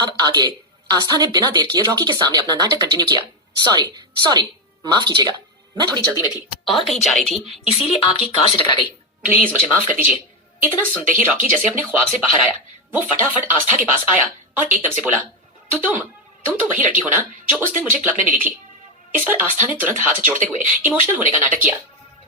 अब आगे आस्था ने बिना देर किए रॉकी के सामने अपना नाटक कंटिन्यू किया। सॉरी सॉरी, माफ कीजिएगा, मैं थोड़ी जल्दी में थी और कहीं जा रही थी, इसीलिए आपकी कार से टकरा गई। प्लीज मुझे माफ कर दीजिए। इतना सुनते ही रॉकी जैसे अपने ख्वाब से बाहर आया। वो फटाफट आस्था के पास आया और एकदम से बोला, तुम तो वही लड़की हो ना जो उस दिन मुझे क्लब में मिली थी। इस पर आस्था ने तुरंत हाथ जोड़ते हुए इमोशनल होने का नाटक किया।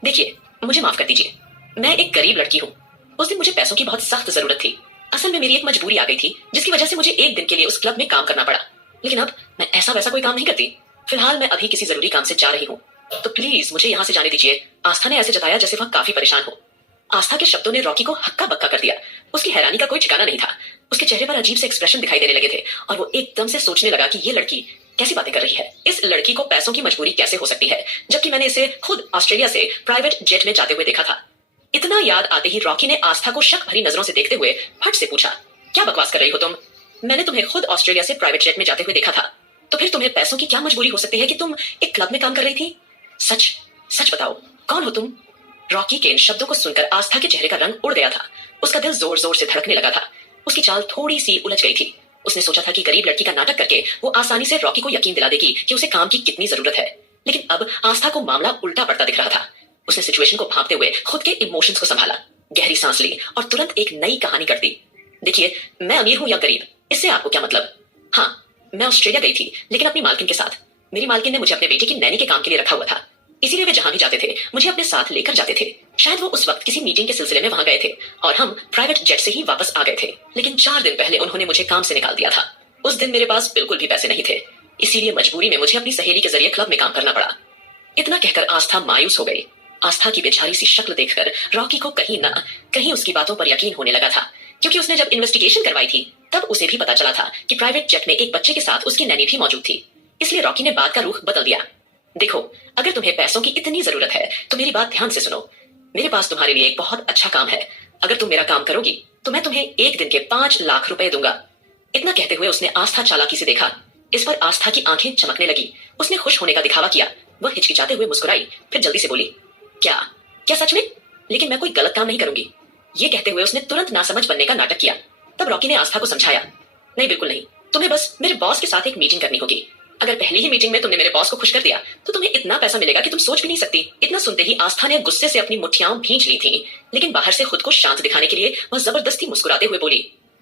देखिए, मुझे माफ कर दीजिए, मैं एक गरीब लड़की हूँ। उस दिन मुझे पैसों की बहुत सख्त जरूरत थी। असल में मेरी एक मजबूरी आ गई थी जिसकी वजह से मुझे एक दिन के लिए उस क्लब में काम करना पड़ा। लेकिन अब मैं ऐसा वैसा कोई काम नहीं करती। फिलहाल मैं अभी किसी जरूरी काम से जा रही हूँ, तो प्लीज मुझे यहाँ से जाने दीजिए। आस्था ने ऐसे जताया जैसे वह काफी परेशान हो। आस्था के शब्दों ने रॉकी को हक्का बक्का कर दिया। उसकी हैरानी का कोई ठिकाना नहीं था। उसके चेहरे पर अजीब से एक्सप्रेशन दिखाई देने लगे थे और वो एकदम से सोचने लगा कि ये लड़की कैसी बातें कर रही है। इस लड़की को पैसों की मजबूरी कैसे हो सकती है, जबकि मैंने इसे खुद ऑस्ट्रेलिया से प्राइवेट जेट में जाते हुए देखा था। इतना याद आते ही रॉकी ने आस्था को शक भरी नजरों से देखते हुए फट से पूछा, क्या बकवास कर रही हो तुम? मैंने तुम्हें खुद ऑस्ट्रेलिया से प्राइवेट जेट में जाते हुए देखा था, तो फिर तुम्हें पैसों की क्या मजबूरी हो सकती है कि तुम एक क्लब में काम कर रही थी? सच सच बताओ, कौन हो तुम? रॉकी के इन शब्दों को सुनकर आस्था के चेहरे का रंग उड़ गया था। उसका दिल जोर जोर से धड़कने लगा था। उसकी चाल थोड़ी सी उलझ गई थी। उसने सोचा था कि गरीब लड़की का नाटक करके वो आसानी से रॉकी को यकीन दिला देगी कि उसे काम की कितनी जरूरत है। लेकिन अब आस्था को मामला उल्टा पड़ता दिख रहा था। उसने सिचुएशन को भांपते हुए खुद के इमोशंस को संभाला, गहरी सांस ली और तुरंत एक नई कहानी कर दी। देखिए, मैं अमीर हूं या गरीब, इससे आपको क्या मतलब? हाँ, मैं ऑस्ट्रेलिया गई थी, लेकिन अपनी मालकिन के साथ। मेरी मालकिन ने मुझे अपने बेटे की नैनी के काम के लिए रखा हुआ था, इसीलिए वे जहां भी जाते थे मुझे अपने साथ लेकर जाते थे। शायद वो उस वक्त किसी मीटिंग के सिलसिले में वहां गए थे और हम प्राइवेट जेट से ही वापस आ गए थे। लेकिन 4 दिन पहले उन्होंने मुझे काम से निकाल दिया था। उस दिन मेरे पास बिल्कुल भी पैसे नहीं थे, इसीलिए मजबूरी में मुझे अपनी सहेली के जरिए क्लब में काम करना पड़ा। इतना कहकर आस्था मायूस हो गई। आस्था की बेचारी सी शक्ल देखकर रॉकी को कहीं ना कहीं उसकी बातों पर यकीन होने लगा था, क्योंकि उसने जब इन्वेस्टिगेशन करवाई थी तब उसे भी पता चला था कि प्राइवेट जेट में एक बच्चे के साथ उसकी नैनी भी मौजूद थी। इसलिए रॉकी ने बात का रुख बदल दिया। देखो, अगर तुम्हें पैसों की इतनी जरूरत है तो मेरी बात ध्यान से सुनो। मेरे पास तुम्हारे लिए एक बहुत अच्छा काम है। अगर तुम मेरा काम करोगी तो मैं तुम्हें एक दिन के 5 लाख रुपए दूंगा। इतना कहते हुए उसने आस्था चालाकी से देखा। इस पर आस्था की आंखें चमकने लगी। उसने खुश होने का दिखावा किया। वह हिचकिचाते हुए मुस्कुराई, फिर जल्दी से बोली, क्या क्या सच में? लेकिन मैं कोई गलत काम नहीं करूंगी। ये कहते हुए उसने तुरंत नासमझ बनने का नाटक किया। तब रॉकी ने आस्था को समझाया, नहीं बिल्कुल नहीं, तुम्हें बस मेरे बॉस के साथ एक मीटिंग करनी होगी। अगर पहली ही मीटिंग में तुमने मेरे बॉस को खुश कर दिया तो तुम्हें इतना पैसा मिलेगा कि तुम सोच भी नहीं सकती। इतना सुनते ही आस्था ने गुस्से से अपनी मुठ्ठियां भींच ली थी, लेकिन बाहर से खुद को शांत दिखाने के लिए वह जबरदस्ती मुस्कुराते हुए बोली,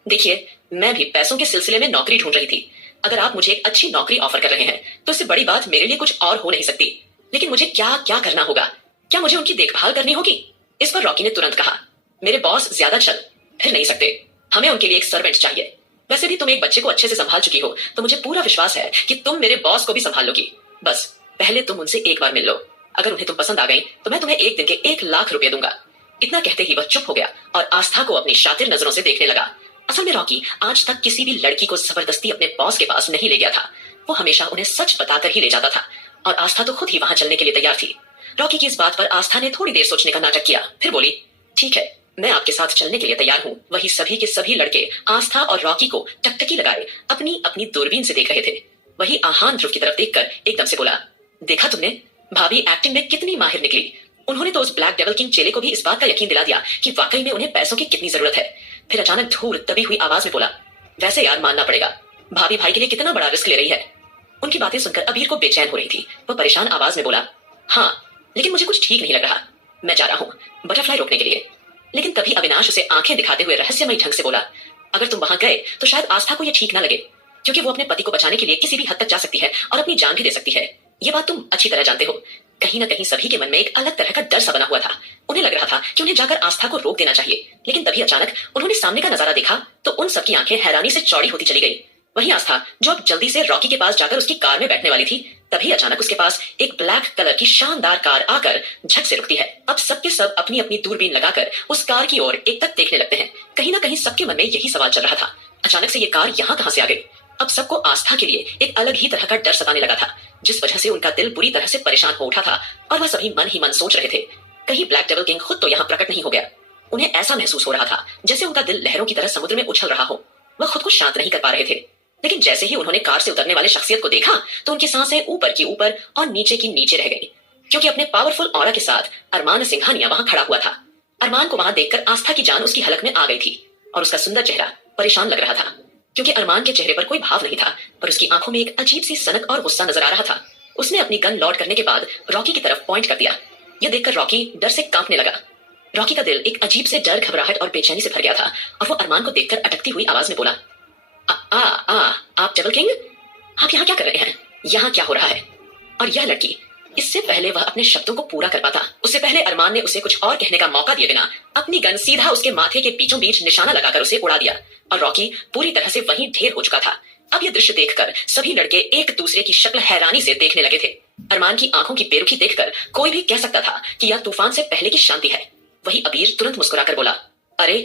देखिए, मैं भी पैसों के सिलसिले में नौकरी ढूंढ रही थी। अगर आप मुझे एक अच्छी नौकरी ऑफर कर रहे हैं तो इससे बड़ी बात मेरे लिए कुछ और हो नहीं सकती। लेकिन मुझे क्या क्या करना होगा? क्या मुझे उनकी देखभाल करनी होगी? इस पर रॉकी ने तुरंत कहा, मेरे बॉस ज्यादा चल फिर नहीं सकते, हमें उनके लिए एक सर्वेंट चाहिए। वैसे भी तुम एक बच्चे को अच्छे से संभाल चुकी हो, तो मुझे पूरा विश्वास है कि तुम मेरे बॉस को भी संभाल लोगी। बस पहले तुम उनसे एक बार मिल लो। अगर उन्हें तुम पसंद आ गई तो मैं तुम्हें एक दिन के 1 लाख रुपए दूंगा। इतना कहते ही वह चुप हो गया और आस्था को अपनी शातिर नजरों से देखने लगा। असल में रॉकी आज तक किसी भी लड़की को जबरदस्ती अपने बॉस के पास नहीं ले गया था। वो हमेशा उन्हें सच बताकर ही ले जाता था और आस्था तो खुद ही वहां चलने के लिए तैयार थी। रॉकी की इस बात पर आस्था ने थोड़ी देर सोचने का नाटक किया, फिर बोली, ठीक है, मैं आपके साथ चलने के लिए तैयार हूँ। वही सभी के सभी लड़के आस्था और रॉकी को टकटकी लगाए अपनी अपनी दूरबीन से देख रहे थे। वही आहान ध्रुव की तरफ देखकर एकदम से बोला, देखा तुमने, भाभी एक्टिंग में कितनी माहिर निकली। उन्होंने तो उस ब्लैक डेविल किंग चेले को भी इस बात का यकीन दिला दिया कि वाकई में उन्हें पैसों की कितनी जरूरत है। फिर अचानक धूर दबी हुई आवाज में बोला, वैसे यार मानना पड़ेगा, भाभी भाई के लिए कितना बड़ा रिस्क ले रही है। उनकी बातें सुनकर अबीर को बेचैन हो रही थी। वह परेशान आवाज में बोला, हाँ, लेकिन मुझे कुछ ठीक नहीं लग रहा। मैं जा रहा हूँ बटरफ्लाई रोकने के लिए। लेकिन तभी अविनाश उसे आंखें दिखाते हुए रहस्यमयी ढंग से बोला, अगर तुम वहां गए तो शायद आस्था को यह ठीक ना लगे, क्योंकि वो अपने पति को बचाने के लिए किसी भी हद तक जा सकती है और अपनी जान भी दे सकती है। ये बात तुम अच्छी तरह जानते हो। कहीं ना कहीं सभी के मन में एक अलग तरह का डर सा बना हुआ था। उन्हें लग रहा था कि उन्हें जाकर आस्था को रोक देना चाहिए, लेकिन तभी अचानक उन्होंने सामने का नजारा देखा तो उन सबकी आंखें हैरानी से चौड़ी होती चली गई। वही आस्था जो अब जल्दी से रॉकी के पास जाकर उसकी कार में बैठने वाली थी, तभी अचानक उसके पास एक ब्लैक कलर की शानदार कार आकर झट से रुकती है। अब सबके सब अपनी अपनी दूरबीन लगाकर उस कार की ओर एक तक देखने लगते हैं। कहीं ना कहीं सबके मन में यही सवाल चल रहा था, अचानक से ये कार यहाँ कहां से आ गई। अब सबको आस्था के लिए एक अलग ही तरह का डर सताने लगा था, जिस वजह से उनका दिल बुरी तरह से परेशान हो उठा था और वह सभी मन ही मन सोच रहे थे, कहीं ब्लैक डेविल किंग खुद तो यहाँ प्रकट नहीं हो गया। उन्हें ऐसा महसूस हो रहा था जैसे उनका दिल लहरों की तरह समुद्र में उछल रहा हो। वह खुद को शांत नहीं कर पा रहे थे, लेकिन जैसे ही उन्होंने कार से उतरने वाले शख्सियत को देखा तो उनकी सांसें ऊपर की ऊपर और नीचे की नीचे रह गई, क्योंकि अपने पावरफुल ऑरा के साथ अरमान सिंघानिया वहां खड़ा हुआ था। अरमान को वहां देखकर आस्था की जान उसकी हलक में आ गई थी और उसका सुंदर चेहरा परेशान लग रहा था। क्योंकि अरमान के चेहरे पर कोई भाव नहीं था, पर उसकी आंखों में एक अजीब सी सनक और गुस्सा नजर आ रहा था। उसने अपनी गन लॉड करने के बाद रॉकी की तरफ पॉइंट कर दिया। यह देखकर रॉकी डर से कांपने लगा। रॉकी का दिल एक अजीब से डर, घबराहट और बेचैनी से भर गया था और वो अरमान को देखकर अटकती हुई आवाज में बोला, आप डबल किंग, आप यहाँ क्या कर रहे हैं? यहाँ क्या हो रहा है? और यह लड़की, इससे पहले वह अपने शब्दों को पूरा कर पाता, उससे पहले अरमान ने उसे कुछ और कहने का मौका दिए बिना अपनी गन सीधा उसके माथे के बीचों बीच निशाना लगाकर उसे उड़ा दिया और रॉकी पूरी तरह से वहीं ढेर हो चुका था। अब यह दृश्य देखकर सभी लड़के एक दूसरे की शक्ल हैरानी से देखने लगे थे। अरमान की आंखों की बेरुखी देखकर कोई भी कह सकता था कि यह तूफान से पहले की शांति है। वही अबीर तुरंत मुस्कुराकर बोला, अरे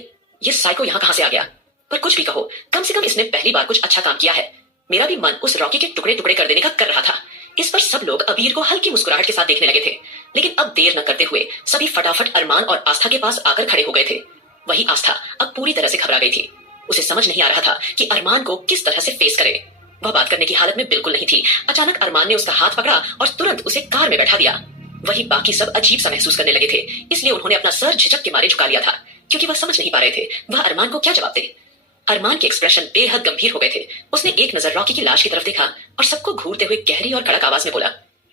ये साइको यहाँ कहां से आ गया? पर कुछ भी कहो, कम से कम इसने पहली बार कुछ अच्छा काम किया है। मेरा भी मन उस रॉकी के टुकड़े टुकड़े कर देने का कर रहा था। इस पर सब लोग अबीर को हल्की मुस्कुराहट के साथ देखने लगे थे, लेकिन अब देर न करते हुए सभी फटाफट अरमान और आस्था के पास आकर खड़े हो गए थे। वही आस्था अब पूरी तरह से घबरा गई थी। उसे समझ नहीं आ रहा था कि अरमान को किस तरह से फेस करे। वह बात करने की हालत में बिल्कुल नहीं थी। अचानक अरमान ने उसका हाथ पकड़ा और तुरंत उसे कार में बैठा दिया। वही बाकी सब अजीब सा महसूस करने लगे थे, इसलिए उन्होंने अपना सर झिझक के मारे झुका लिया था, क्योंकि वह समझ नहीं पा रहे थे वह अरमान को क्या जवाब दे। अरमान के एक्सप्रेशन बेहद गंभीर हो गए थे। उसने एक नजर रॉकी की लाश की तरफ देखा और सबको घूरते हुए गहरी और कड़क आवाज में बोला,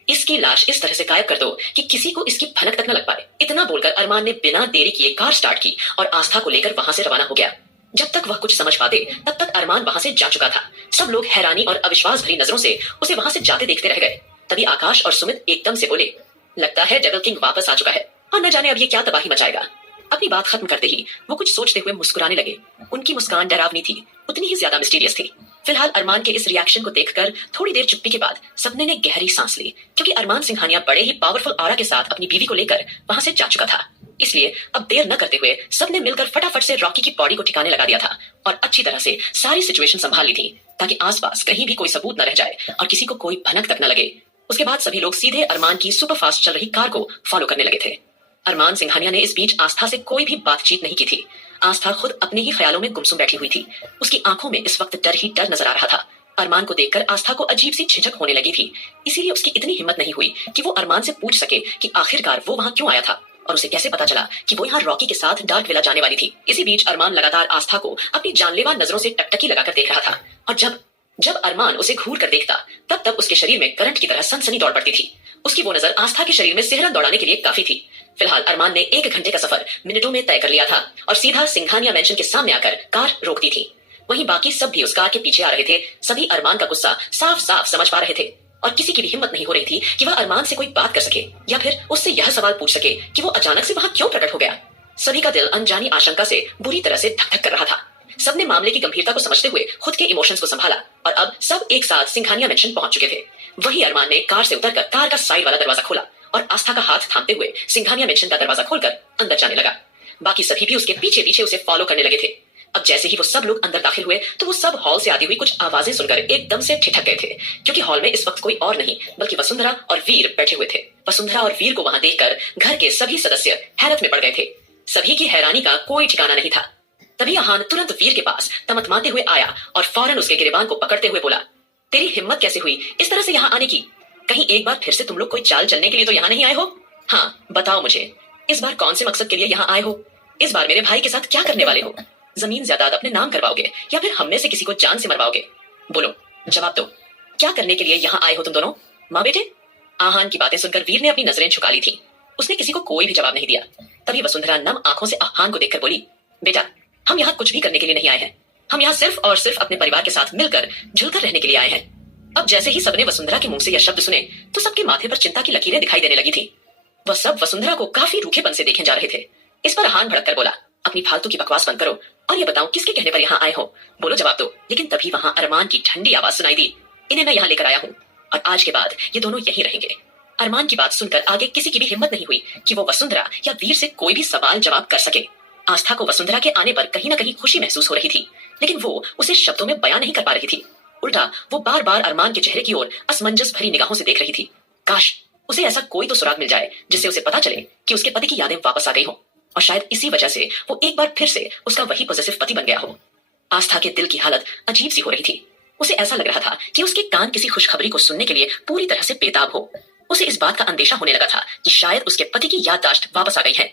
इसकी लाश इस तरह से गायब कर दो कि किसी को इसकी भनक तक न लग पाए। इतना बोलकर अरमान ने बिना देरी किए कार स्टार्ट की और आस्था को लेकर वहां से रवाना हो गया। जब तक वह कुछ समझ पाते तब तक अरमान वहां से जा चुका था। सब लोग हैरानी और अविश्वास भरी नजरों से उसे वहां से जाते देखते रह गए। तभी आकाश और सुमित एकदम से बोले, लगता है डबल किंग वापस आ चुका है और न जाने अब ये क्या तबाही मचाएगा। अपनी बात खत्म करते ही वो कुछ सोचते हुए मुस्कुराने लगे। उनकी मुस्कान डरावनी थी, उतनी ही ज्यादा मिस्टीरियस थी। फिलहाल अरमान के इस रिएक्शन को देखकर थोड़ी देर चुप्पी के बाद सबने ने गहरी सांस ली, क्योंकि अरमान सिंघानिया बड़े ही पावरफुल ऑरा के साथ अपनी बीवी को लेकर वहां से जा चुका था। इसलिए अब देर न करते हुए सबने मिलकर फटाफट से रॉकी की बॉडी को ठिकाने लगा दिया था और अच्छी तरह से सारी सिचुएशन संभाल ली थी, ताकि आसपास कहीं भी कोई सबूत न रह जाए और किसी को कोई भनक तक न लगे। उसके बाद सभी लोग सीधे अरमान की सुपरफास्ट चल रही कार को फॉलो करने लगे थे। अरमान सिंघानिया ने इस बीच आस्था से कोई भी बातचीत नहीं की थी। आस्था खुद अपने ही ख्यालों में गुमसुम बैठी हुई थी। उसकी आंखों में इस वक्त डर ही डर नजर आ रहा था। अरमान को देखकर आस्था को अजीब सी झिझक होने लगी थी, इसीलिए उसकी इतनी हिम्मत नहीं हुई कि वो अरमान से पूछ सके कि आखिरकार वो वहां क्यों आया था और उसे कैसे पता चला कि वो यहाँ रॉकी के साथ डार्क विला जाने वाली थी। इसी बीच अरमान लगातार आस्था को अपनी जानलेवा नजरों से टकटकी लगाकर देख रहा था और जब जब अरमान उसे घूर कर देखता तब तब उसके शरीर में करंट की तरह सनसनी दौड़ पड़ती थी। उसकी वो नजर आस्था के शरीर में सिहरन दौड़ाने के लिए काफी थी। फिलहाल अरमान ने 1 घंटे का सफर मिनटों में तय कर लिया था और सीधा सिंघानिया मेंशन के सामने आकर कार रोकती थी। वहीं बाकी सब भी उस कार के पीछे आ रहे थे। सभी अरमान का गुस्सा साफ साफ समझ पा रहे थे और किसी की भी हिम्मत नहीं हो रही थी कि वह अरमान से कोई बात कर सके या फिर उससे यह सवाल पूछ सके कि वो अचानक से वहां क्यों प्रकट हो गया। सभी का दिल अनजानी आशंका से बुरी तरह से धक धक कर रहा था। सबने मामले की गंभीरता को समझते हुए खुद के इमोशंस को संभाला और अब सब एक साथ सिंघानिया मेंशन पहुंच चुके थे। वही अरमान ने कार से उतरकर कार का साइड वाला दरवाजा खोला और आस्था का हाथ थामते हुए सिंघानिया मेंशन का दरवाजा खोलकर अंदर जाने लगा। बाकी सभी भी उसके पीछे पीछे उसे फॉलो करने लगे थे। अब जैसे ही वो सब लोग अंदर दाखिल हुए तो वो सब हॉल से आती हुई कुछ आवाजें सुनकर एकदम से ठिठक गए थे, क्योंकि हॉल में इस वक्त कोई और नहीं बल्कि वसुंधरा और वीर बैठे हुए थे। वसुंधरा और वीर को वहां देखकर घर के सभी सदस्य हैरत में पड़ गए थे। सभी की हैरानी का कोई ठिकाना नहीं था। तभी आहान तुरंत वीर के पास तमतमाते हुए आया और फौरन उसके गिरेबान को पकड़ते हुए बोला, तेरी हिम्मत कैसे हुई इस तरह से यहाँ आने की? कहीं एक बार फिर से तुम लोग कोई चाल चलने के लिए तो यहाँ नहीं आए हो? हाँ बताओ मुझे, इस बार कौन से मकसद के लिए यहाँ आए हो? इस बार मेरे भाई के साथ क्या करने वाले हो? जमीन जायदाद अपने नाम करवाओगे या फिर हम में से किसी को जान से मरवाओगे? बोलो, जवाब दो, क्या करने के लिए यहाँ आए हो तुम दोनों माँ बेटे? आहान की बातें सुनकर वीर ने अपनी नजरें झुका ली थी। उसने किसी को कोई भी जवाब नहीं दिया। तभी वसुंधरा नम आंखों से आहान को देखकर बोली, बेटा हम यहाँ कुछ भी करने के लिए नहीं आए हैं। हम यहाँ सिर्फ और सिर्फ अपने परिवार के साथ मिलकर जुलकर रहने के लिए आए हैं। अब जैसे ही सबने वसुंधरा के मुंह से यह शब्द सुने तो सबके माथे पर चिंता की लकीरें दिखाई देने लगी थी। वह सब वसुंधरा को काफी रूखेपन से देखे जा रहे थे। इस पर आहान भड़क कर बोला, अपनी फालतू की बकवास बंद करो और ये बताओ किसके कहने पर यहाँ आए हो? बोलो, जवाब दो। लेकिन तभी वहां अरमान की ठंडी आवाज सुनाई दी, इन्हें मैं यहाँ लेकर आया हूँ और आज के बाद ये दोनों यहीं रहेंगे। अरमान की बात सुनकर आगे किसी की भी हिम्मत नहीं हुई कि वो वसुंधरा या वीर से कोई भी सवाल जवाब कर सके। आस्था को वसुंधरा के आने पर कहीं ना कहीं खुशी महसूस हो रही थी, लेकिन वो उसे शब्दों में बयान नहीं कर पा रही थी। उल्टा वो बार बार अरमान के चेहरे की ओर असमंजस भरी निगाहों से देख रही थी। काश उसे ऐसा कोई तो सुराग मिल जाए जिससे उसे पता चले कि उसके पति की यादें वापस आ गई हो और शायद इसी वजह से वो एक बार फिर से उसका वही पॉजिटिव पति बन गया हो। आस्था के दिल की हालत अजीब सी हो रही थी। उसे ऐसा लग रहा था कि उसके कान किसी खुशखबरी को सुनने के लिए पूरी तरह से बेताब हो। उसे इस बात का अंदेशा होने लगा था कि शायद उसके पति की याददाश्त वापस आ गई है